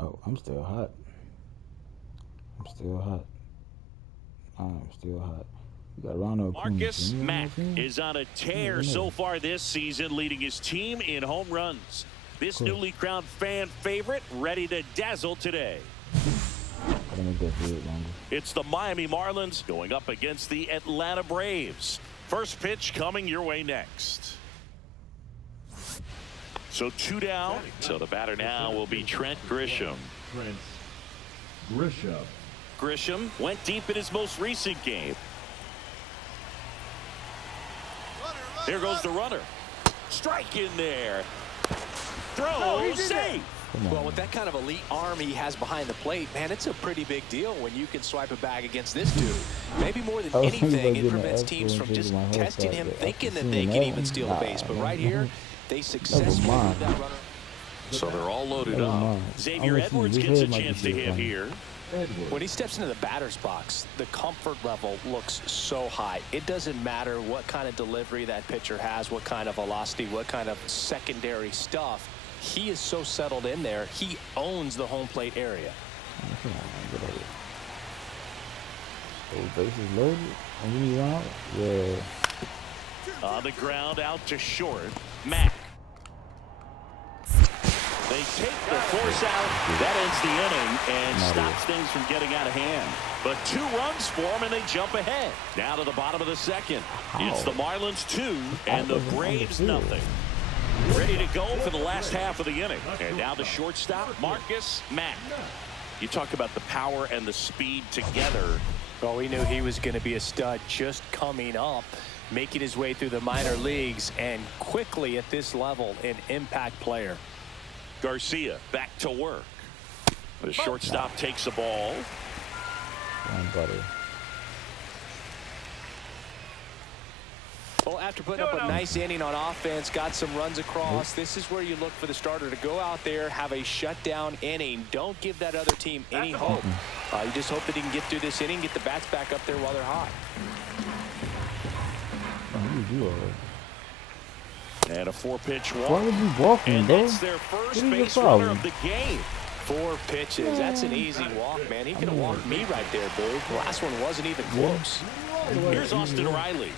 Oh, I'm still hot. I'm still hot. I'm still hot. We got Ronald Acuna Marcus Jr. on Mack that team? is on a tear so far this season, leading his team in home runs. This newly crowned fan favorite ready to dazzle today. Gotta make that field longer. It's the Miami Marlins going up against the Atlanta Braves. First pitch coming your way next. So 2 down. So the batter now will be Trent Grisham. Grisham went deep in his most recent game. Here goes the runner. Strike in there. Throw safe. Well, with that kind of elite arm he has behind the plate, man, it's a pretty big deal when you can swipe a bag against this dude. Maybe more than anything, it prevents teams from just testing him, thinking that they can even steal a base. But right here, they successfully moved that runner. So they're all loaded up. Xavier Edwards gets a chance to hit here. When he steps into the batter's box, the comfort level looks so high. It doesn't matter what kind of delivery that pitcher has, what kind of velocity, what kind of secondary stuff. He is so settled in there. He owns the home plate area. Come on, get over it. Oh, bases loaded. And we run out. Yeah. On the ground, out to short. Mack. They take the force out. That ends the inning and stops things from getting out of hand. But 2 runs for them, and they jump ahead. Now to the bottom of the second. It's the Marlins 2 and the Braves nothing. Ready to go for the last half of the inning. And now the shortstop, Marcus Mack. You talk about the power and the speed together. Well, we knew he was going to be a stud just coming up, making his way through the minor leagues, and quickly at this level, an impact player. Garcia back to work. The shortstop takes the ball. Well, after putting up a nice inning on offense, got some runs across, this is where you look for the starter to go out there, have a shutdown inning. Don't give that other team any hope. You just hope that he can get through this inning, get the bats back up there while they're hot. And a 4-pitch walk. Why would you walking, bro? And that's their first base runner of the game. 4 pitches. That's an easy walk, man. He could have walked me right there, Boo. The last one wasn't even close. Here's Austin Riley.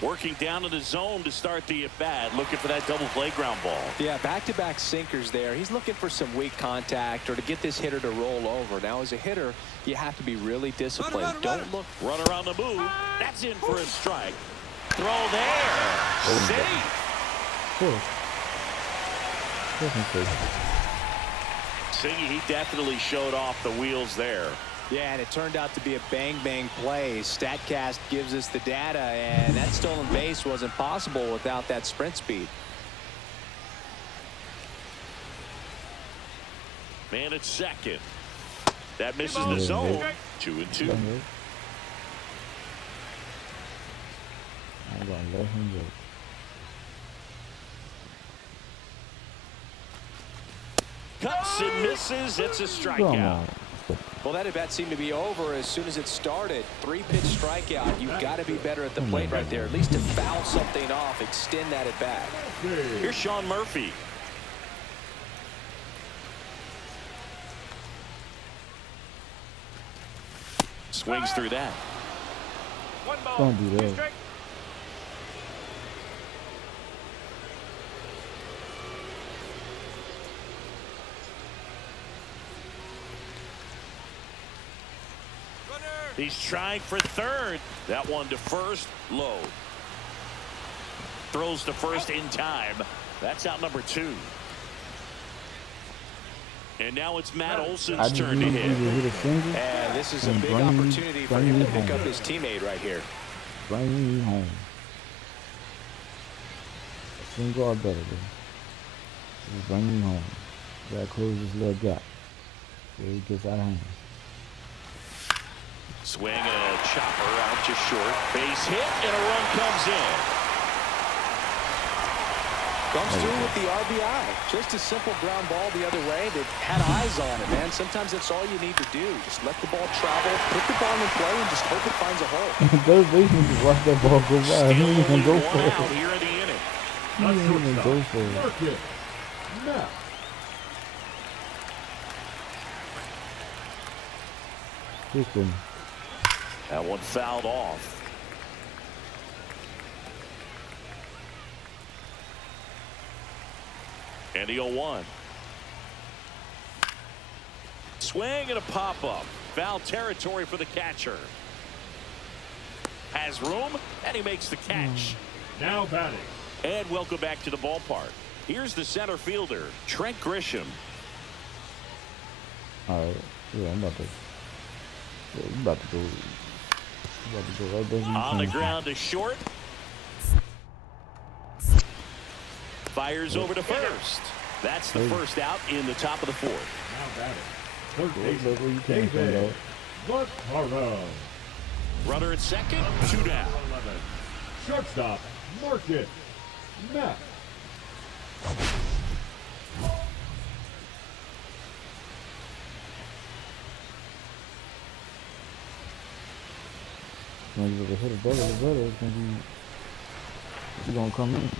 Working down in the zone to start the at-bat, looking for that double play ground ball. Yeah, back-to-back sinkers there. He's looking for some weak contact or to get this hitter to roll over. Now, as a hitter, you have to be really disciplined. Don't look. Runner on the move. That's in for a strike. Throw there. Safe. Singy, he definitely showed off the wheels there. Yeah, and it turned out to be a bang-bang play. StatCast gives us the data, and that stolen base wasn't possible without that sprint speed. Man at second. That misses the zone. 2-2. I'm gonna let him go. Cuts and misses. It's a strikeout. Well, that at-bat seemed to be over as soon as it started. 3-pitch strikeout. You've got to be better at the plate right there. At least to foul something off, extend that at-bat. Here's Sean Murphy. Swings through that. Don't do that. He's trying for third. That one to first, low. Throws to first in time. That's out number 2. And now it's Matt Olson's turn to hit. And this is a big opportunity for him to pick up his teammate right here. Bring me home. A single or better, though. Just bring me home. Gotta close this little gap. So he gets out of hand. Swing and a chopper out to short. Base hit and a run comes in. Comes through with the RBI. Just a simple ground ball the other way that had eyes on it, man. Sometimes that's all you need to do. Just let the ball travel, put the ball in play, and just hope it finds a hole. Third baseman just watch that ball go by. He didn't even go for it. Here in the inning. He didn't even go for it. Chicken. That one fouled off. And the 0-1. Swing and a pop-up. Foul territory for the catcher. Has room, and he makes the catch. Now batting. And welcome back to the ballpark. Here's the center fielder, Trent Grisham. All right. Yeah, I'm about to. Yeah, you about to go. Right there. On the ground to short. Fires over to first. That's the first out in the top of the fourth. Now batting. Third Look where you came from, David though. Vaccaro. Runner at second, 2 down. 11. Shortstop, Marcus Matt. When you hit a brother, it's gonna be. She's gonna come in.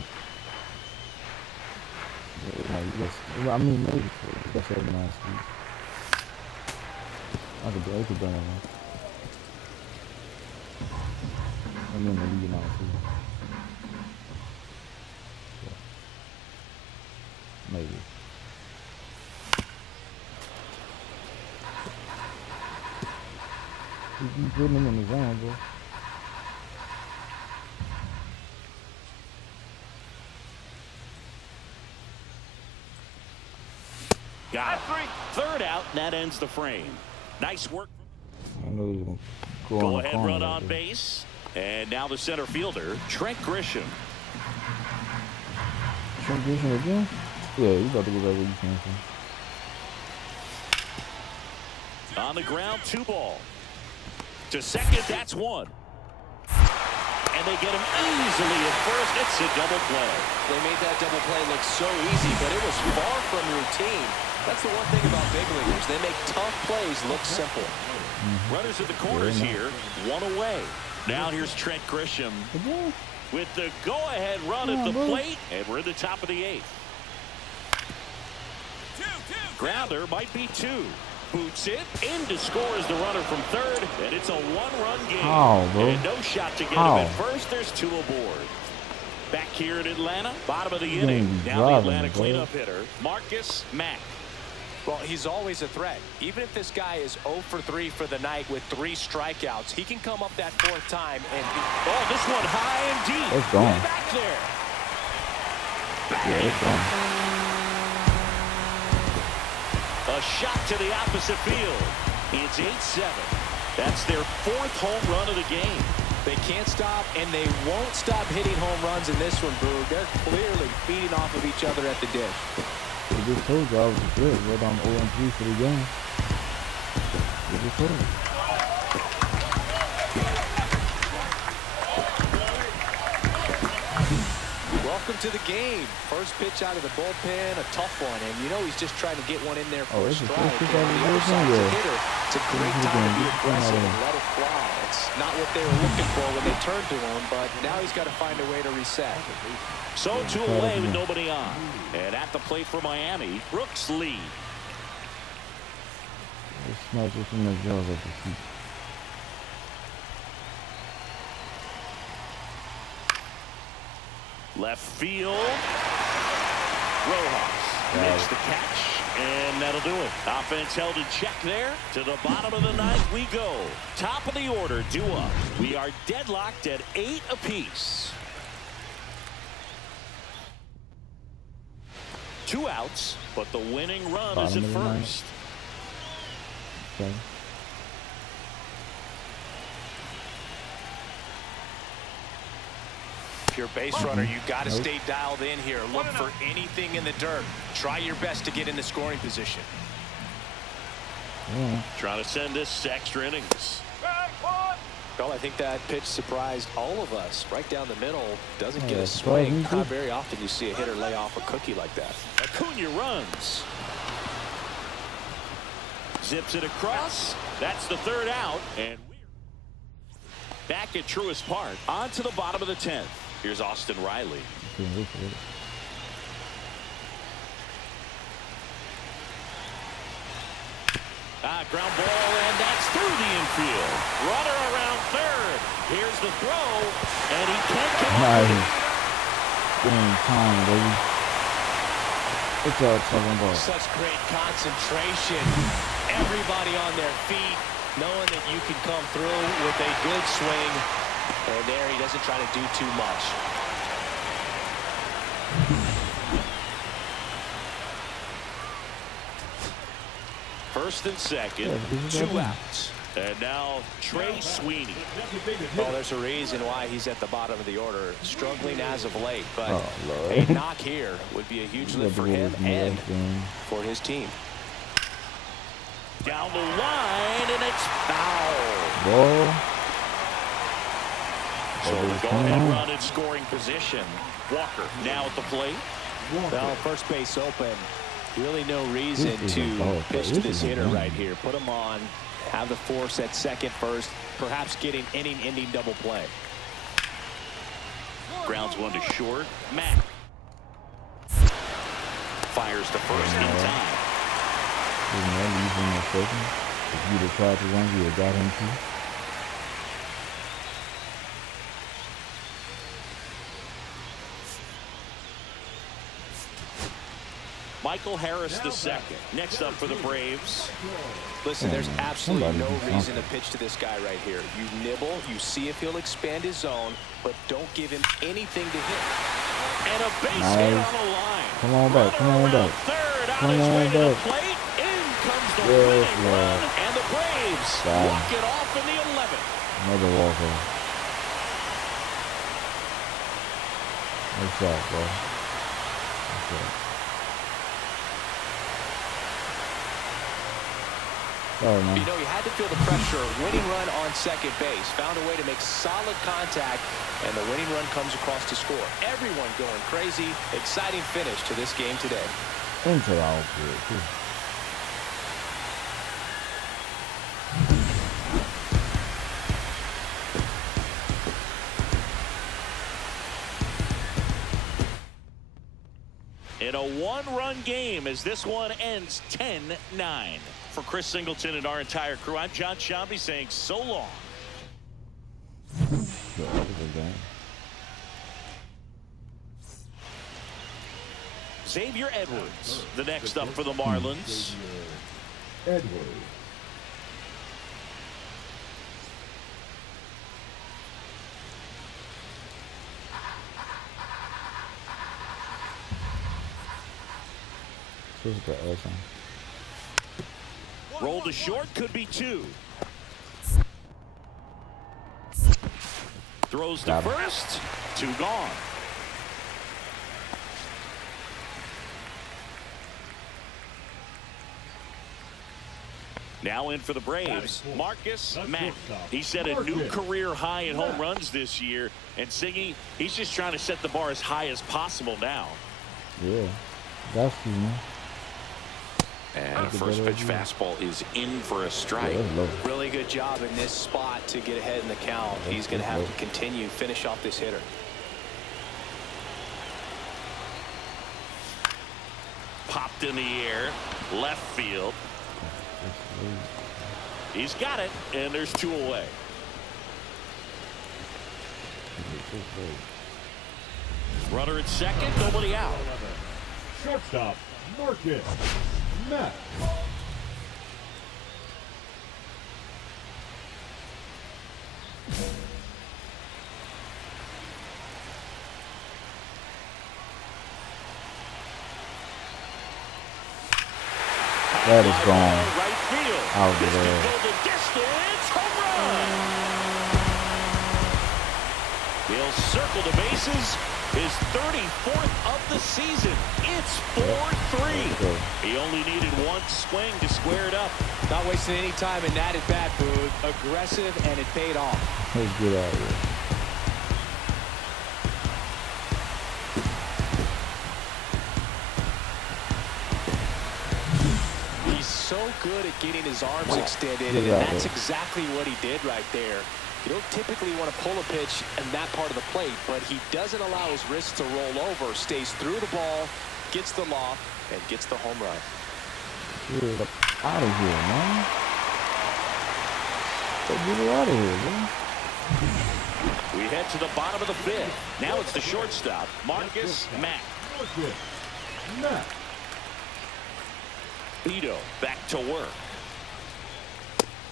I mean, maybe that's every nice week. I could bring it on. I mean, maybe not too. Yeah. Maybe. You putting him in the zone, bro. Got it. Third out, and that ends the frame. Nice work. I know he's gonna go Go on the ahead, corner run like on that. base. And now the center fielder, Trent Grisham. Transition again? Yeah, you about to go back where you came from. On the ground, 2 ball. To second, that's 1. And they get him easily at first. It's a double play. They made that double play look so easy, but it was far from routine. That's the one thing about big leaguers. They make tough plays look simple. Runners at the corners here, 1 away. Now here's Trent Grisham with the go-ahead run at the plate, and we're in the top of the 8th. Grounder might be 2. Boots it, in to score is the runner from third, and it's a 1-run game. How, bro? And no shot to get him How? at first. There's 2 aboard. Back here in Atlanta, bottom of the You inning. ain't Now the driving, Atlanta bro. cleanup hitter, Marcus Mack. Well, he's always a threat. Even if this guy is 0 for 3 for the night with 3 strikeouts, he can come up that 4th time and Oh, this one high and deep. It's gone. Way back there. Yeah, it's gone. A shot to the opposite field. It's 8-7. That's their 4th home run of the game. they can't stop, and they won't stop hitting home runs in this one, Boog. They're clearly feeding off of each other at the dish. I just told you I was good. We're on 0-3 for the game. I just told you. Welcome to the game. First pitch out of the bullpen, a tough one, and you know he's just trying to get one in there for a it's the strike. first pitch out of the The other bullpen? side's a Yeah. hitter. It's a great time to be aggressive and let it fly. It's not what they were looking for when they turned to him, but now he's got to find a way to reset. So 2 away with nobody on. And at the plate for Miami, Brooks Lee. Just smash it from the jaws at the feet. Left field. Rojas makes the catch, and that'll do it. Offense held in check there. To the bottom of the ninth we go. Top of the order, due up. We are deadlocked at 8 apiece. 2 outs, but the winning run is at Bottom of the ninth. first. Okay. If you're a base runner, you got to stay dialed in here. Look for anything in the dirt. Try your best to get in the scoring position. Yeah. Trying to send this to extra innings. Well, I think that pitch surprised all of us. Right down the middle, doesn't get Yeah, a surprised swing. me too. Not very often you see a hitter lay off a cookie like that. Acuna runs. Zips it across. That's the 3rd out. And we're back at Truist Park. On to the bottom of the 10th. Here's Austin Riley. Couldn't wait for it. Ground ball, and that's 3. the infield. Runner around third. Here's the throw, and he can't connect. Nice. Game time, baby. What y'all talking about? Such great concentration. Everybody on their feet, knowing that you can come through with a good swing. And there he doesn't try to do too much. First and second, 2 outs. And now Trey Sweeney. Well, there's a reason why he's at the bottom of the order, struggling as of late. But Oh, a knock here would be a huge lift for him and for his team. Down the line, and it's foul. Ball. So the go-ahead run in scoring position. Walker now at the plate. Well, first base open. Really no reason to pitch to this hitter right here. Put him on, have the force at second first, perhaps getting inning-ending double play. Grounds one to short. Mack fires to first in time. If you'd have tried to run, you would have got him too. Michael Harris II. Next up for the Braves. Listen, there's absolutely no reason to pitch to this guy right here. You nibble, you see if he'll expand his zone, but don't give him anything to hit. And a base hit on the line. Come on back, come on back. Third, on Come his on way to the back. plate. In comes the Yes, winning Lord. run, and the Braves walk it off in the 11th. Another walker. Nice shot, bro. Nice shot. Sorry, man. You know, he had to feel the pressure. Winning run on second base. Found a way to make solid contact, and the winning run comes across to score. Everyone going crazy. Exciting finish to this game today. Into the outfield, too. In a one-run game as this one ends 10-9. For Chris Singleton and our entire crew, I'm John Shambi saying so long. Xavier Edwards, the next up for the Marlins. Edwards. Roll to short, could be 2. Throws to first, 2 gone. Now in for the Braves, Marcus Mack. He set a new career high in home runs this year, and Singy, he's just trying to set the bar as high as possible now. Yeah, that's you, man. And the first pitch fastball is in for a strike. Really good job in this spot to get ahead in the count. He's going to have to continue, finish off this hitter. Popped in the air, left field. He's got it, and there's 2 away. Runner at second, nobody out. Shortstop, Marcus Mack. That is gone. Right field. Out of This there. could go the distance. Home run. He'll circle the bases. His 34th of the season. It's 4-3. He only needed 1 swing to square it up. Not wasting any time in that at bat, Boog. Aggressive, and it paid off. Let's get out of here. So good at getting his arms extended, and that's exactly what he did right there. You don't typically want to pull a pitch in that part of the plate, but he doesn't allow his wrist to roll over, stays through the ball, gets the loft, and gets the home run. Get out of here, man. So get it out of here, man. We head to the bottom of the fifth. Now it's the shortstop, Marcus Mack. Marcus Mack. Vito back to work.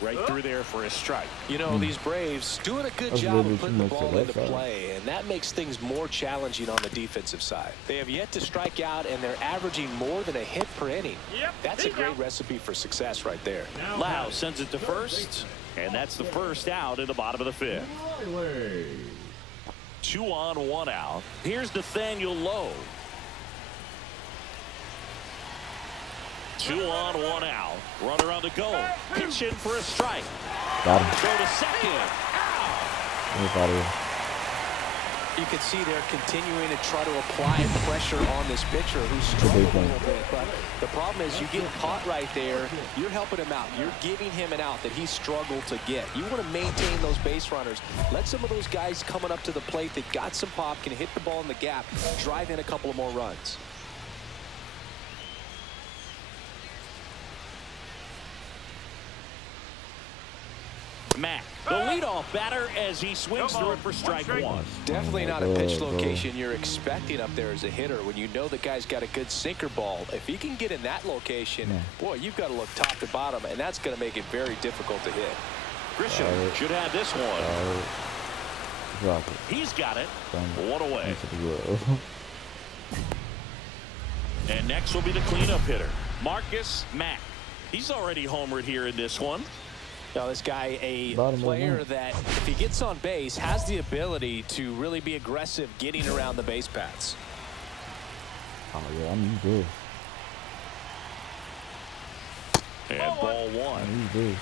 Right through there for a strike. You know, these Braves doing a good That's job really of putting too the much ball to into that side. play, and that makes things more challenging on the defensive side. They have yet to strike out, and they're averaging more than a hit per inning. That's a great recipe for success right there. Lau sends it to first, and that's the first out in the bottom of the fifth. Riley. 2 on, 1 out. Here's Nathaniel Lowe. 2 on, 1 out. Runner on the go. Pitch in for a strike. Got him. Throw to second. Get out of here. You can see they're continuing to try to apply pressure on this pitcher who's struggled a little bit. But the problem is you get caught right there, you're helping him out. You're giving him an out that he struggled to get. You want to maintain those base runners. Let some of those guys coming up to the plate that got some pop, can hit the ball in the gap, drive in a couple of more runs. Mack, the leadoff batter as he swings through it for strike 1. Definitely not a pitch location you're expecting up there as a hitter when you know the guy's got a good sinker ball. If he can get in that location, boy, you've got to look top to bottom, and that's going to make it very difficult to hit. Christian should have this one. Drop it. He's got it. 1 away. Into the world. And next will be the cleanup hitter, Marcus Mack. He's already homered here in this one. Now, this guy, a Bottom player that, if he gets on base, has the ability to really be aggressive getting around the base paths. Oh, yeah, I mean, he's good. And ball 1. He's good.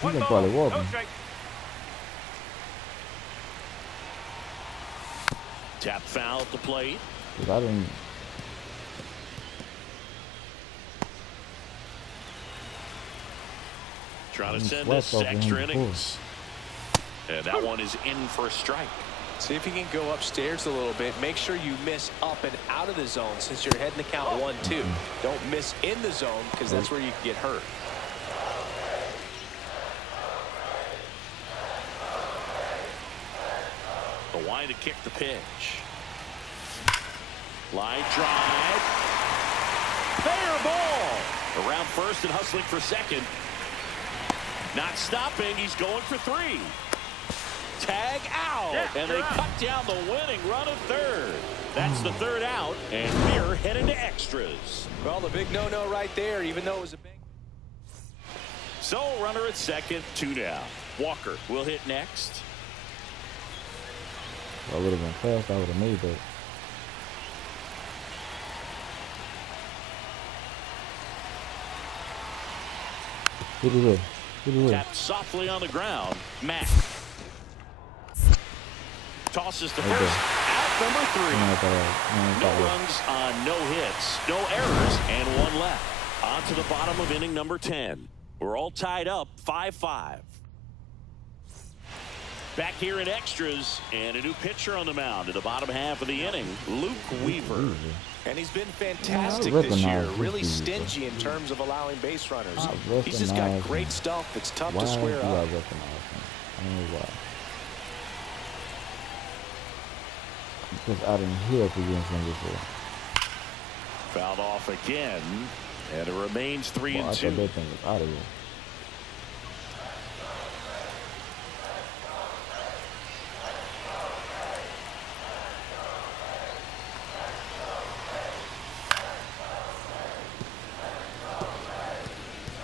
He can probably walk him. Tap foul at the plate. Because I didn't. Trying to send this extra innings. And that one is in for a strike. See if you can go upstairs a little bit. Make sure you miss up and out of the zone since you're heading to count 1-2. Don't miss in the zone because that's where you can get hurt. The line to kick the pitch. Line drive. Fair ball. Around first and hustling for second. Not stopping. He's going for 3. Tag out. And they cut down the winning run at third. That's the third out. And we're heading to extras. Well, the big no-no right there, even though it was a big. So runner at second, 2 down. Walker will hit next. I would have been fast. I would have made that. Hit it up. Hit it up. Tapped softly on the ground. Mack tosses to first. Out number 3. No runs on no hits, no errors, and 1 left. On to the bottom of inning number 10. We're all tied up 5-5. Back here in extras, and a new pitcher on the mound in the bottom half of the inning, Luke Weaver. And he's been fantastic this year, really stingy in terms of allowing base runners. He's just got great stuff that's tough to square up. I recognize him? I don't know why. Because I didn't hit up against him before. Fouled off again, and it remains 3-2. I thought that thing was out of here.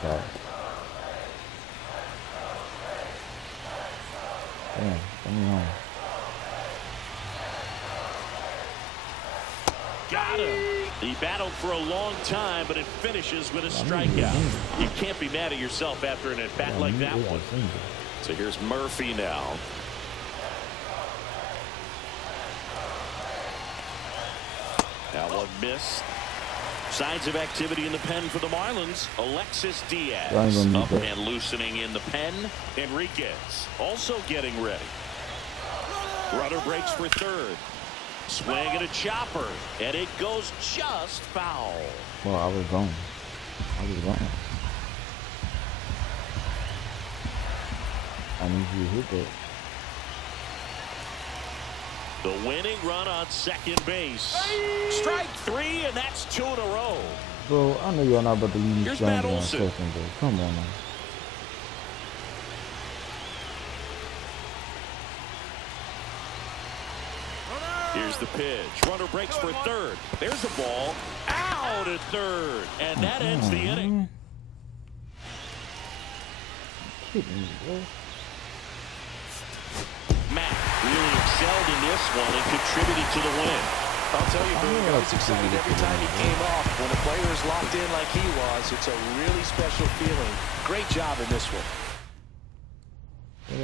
God. Damn, come on. Got him. He battled for a long time, but it finishes with a strikeout. You can't be mad at yourself after an at-bat like that one. So here's Murphy now. That one missed. Signs of activity in the pen for the Marlins. Alexis Diaz up and loosening in the pen. Enriquez also getting ready. Runner breaks for third. Swing and a chopper, and it goes just foul. Well, I was gone. I need you to hit that. The winning run on second base. Strike three, and that's 2 in a row. Bro, I know y'all not about to leave me Here's Matt stranded on Olson. second, bro. Come on, man. Here's the pitch. Runner breaks for third. There's a ball. Out at third. And that ends the inning. Kidding me, bro. Matt really excelled in this one and contributed to the win. I'll tell you, Boog, I was excited every time he came off. When a player is locked in like he was, it's a really special feeling. Great job in this one.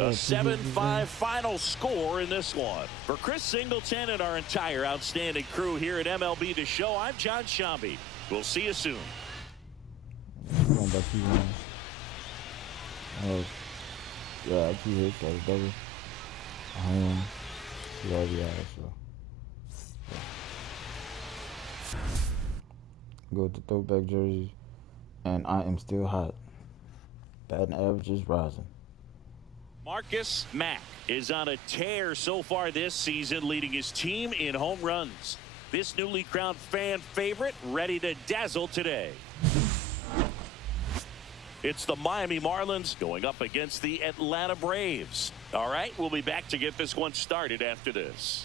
A 7-5 final score in this one. For Chris Singleton and our entire outstanding crew here at MLB The Show, I'm John Shambi. We'll see you soon. Going back 2 runs. Yeah, 2 hits, that was double. He already had it, so. Go with the throwback jersey, and I am still hot. Batting average is rising. Marcus Mack is on a tear so far this season, leading his team in home runs. This newly crowned fan favorite ready to dazzle today. It's the Miami Marlins going up against the Atlanta Braves. All right, we'll be back to get this one started after this.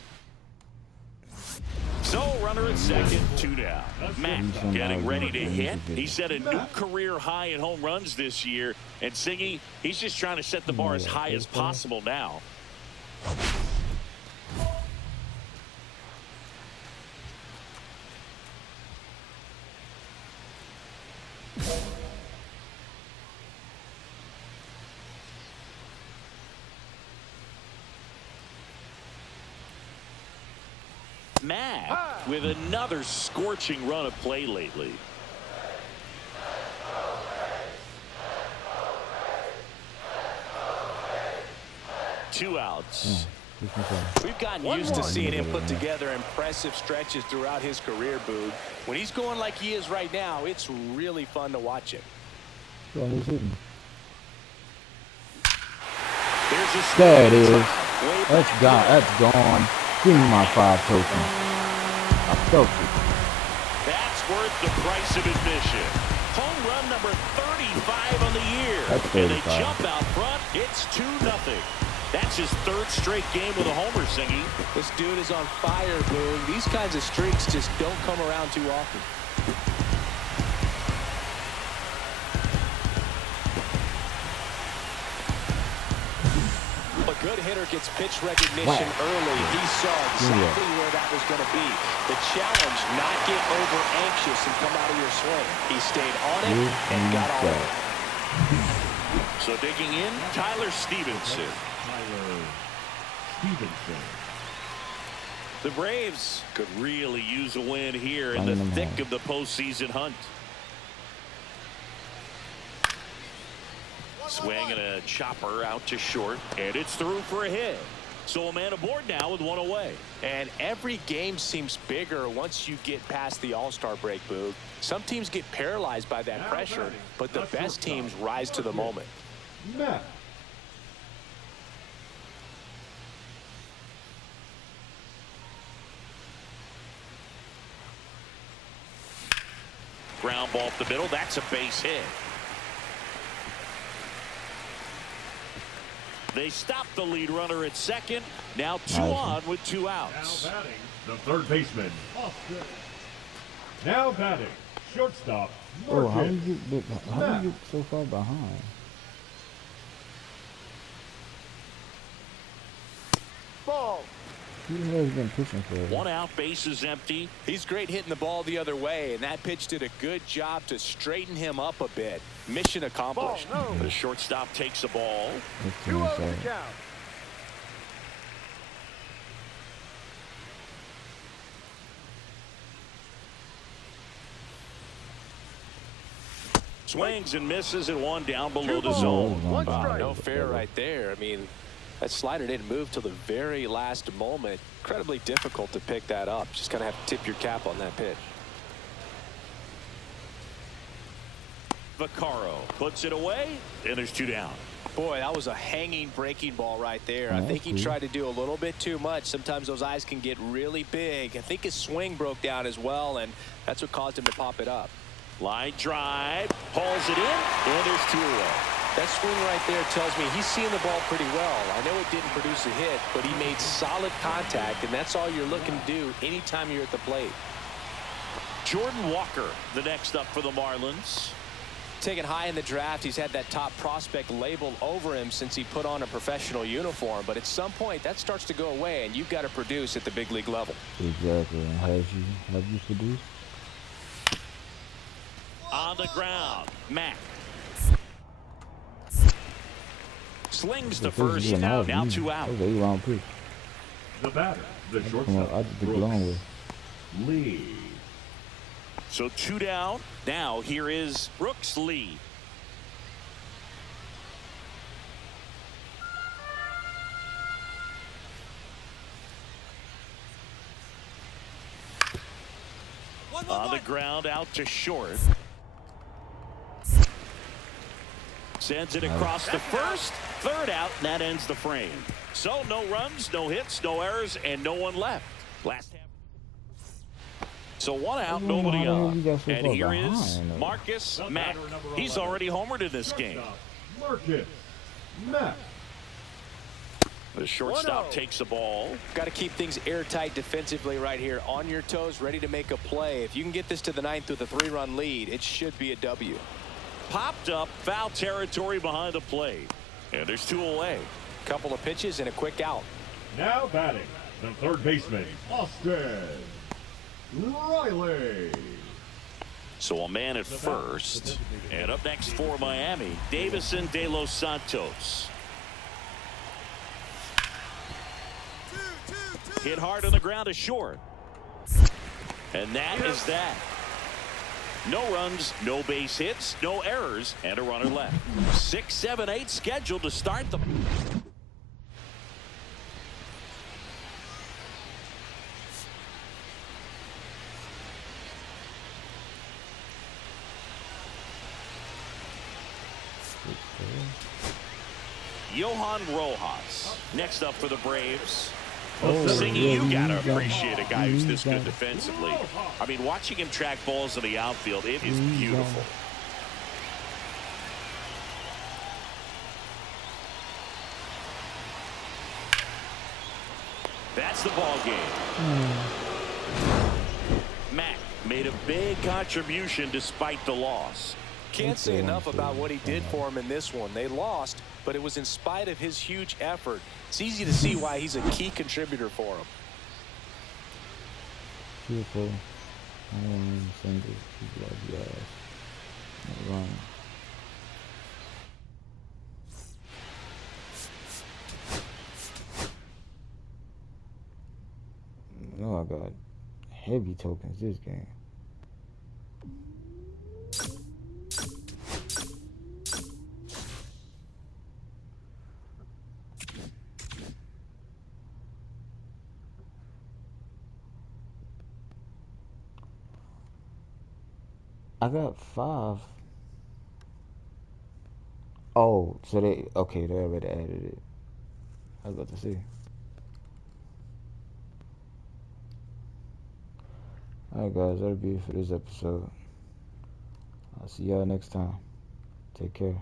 So, runner at second, 2 down. Mack getting ready to hit. He set a new career high in home runs this year. And Singy, he's just trying to set the bar as high as possible now. Mack with another scorching run of play lately. Two outs. We've gotten used to seeing him put together impressive stretches throughout his career, Boog. When he's going like he is right now, it's really fun to watch him. Yeah, he's hitting. There's a There it is. That's gone. Give me my 5 tokens. I felt it. That's worth the price of admission. Home run number 35 on the year. That's 35. And they jump out front. It's 2-0. That's his 3rd straight game with a homer, Singy. This dude is on fire, Boog. These kinds of streaks just don't come around too often. A good hitter gets pitch recognition early. He saw exactly where that was going to be. The challenge, not get over anxious and come out of your swing. He stayed on it and got on it. So digging in, Tyler Stevenson. The Braves could really use a win here in the thick of the postseason hunt. Swing and a chopper out to short, and it's through for a hit. So a man aboard now with 1 away. And every game seems bigger once you get past the All-Star break, Boog. Some teams get paralyzed by that pressure, but the best teams rise to the moment. Matt. Ground ball up the middle. That's a base hit. They stop the lead runner at second. Now 2 on with 2 outs. Now batting, the third baseman, Oscar. Now batting, shortstop, Bro, how Marcus. do you get so far behind? Ball. Who the hell has been pushing for it? 1 out, base is empty. He's great hitting the ball the other way, and that pitch did a good job to straighten him up a bit. Mission accomplished. The shortstop takes the ball. 2 outs. Swings and misses and 1 down below the zone. No fair right there. I mean, that slider didn't move till the very last moment. Incredibly difficult to pick that up. Just kind of have to tip your cap on that pitch. Vaccaro puts it away, and there's 2 down. Boy, that was a hanging breaking ball right there. I think he tried to do a little bit too much. Sometimes those eyes can get really big. I think his swing broke down as well, and that's what caused him to pop it up. Line drive, hauls it in, and there's 2 away. That swing right there tells me he's seeing the ball pretty well. I know it didn't produce a hit, but he made solid contact, and that's all you're looking to do anytime you're at the plate. Jordan Walker, the next up for the Marlins. Taken high in the draft, he's had that top prospect label over him since he put on a professional uniform. But at some point, that starts to go away, and you've got to produce at the big league level. Exactly. And have you produced? On the ground, Mack. Slings the first, now 2 out. That was an 8-round pick. The batter, the shortstop, I just belong with Lee. So 2 down. Now here is Brooks Lee. On the ground, out to short. Sends it across the first. 3rd out, and that ends the frame. So no runs, no hits, no errors, and no one left. Last half. So 1 out, nobody on. And here is Marcus Mack. He's already homered in this game. Marcus Mack. The shortstop takes the ball. Got to keep things airtight defensively right here. On your toes, ready to make a play. If you can get this to the 9th with a 3-run lead, it should be a W. Popped up, foul territory behind the plate. And there's 2 away. Couple of pitches and a quick out. Now batting, the 3rd baseman, Austin Riley. So a man at first. And up next for Miami, Davison De Los Santos. Hit hard on the ground to short. And that is that. No runs, no base hits, no errors, and a runner left. 6, 7, 8 scheduled to start the... Johan Rojas, next up for the Braves. Singy, you gotta appreciate a guy who's this good defensively. I mean, watching him track balls in the outfield, it is beautiful. That's the ball game. Mack made a big contribution despite the loss. Can't say enough about what he did for him in this one. They lost, but it was in spite of his huge effort. It's easy to see why he's a key contributor for him. Beautiful. Single. Wrong. No, I got heavy tokens this game. I got 5. Oh, so they already added it. I was about to see. Alright guys, that'll be it for this episode. I'll see y'all next time. Take care.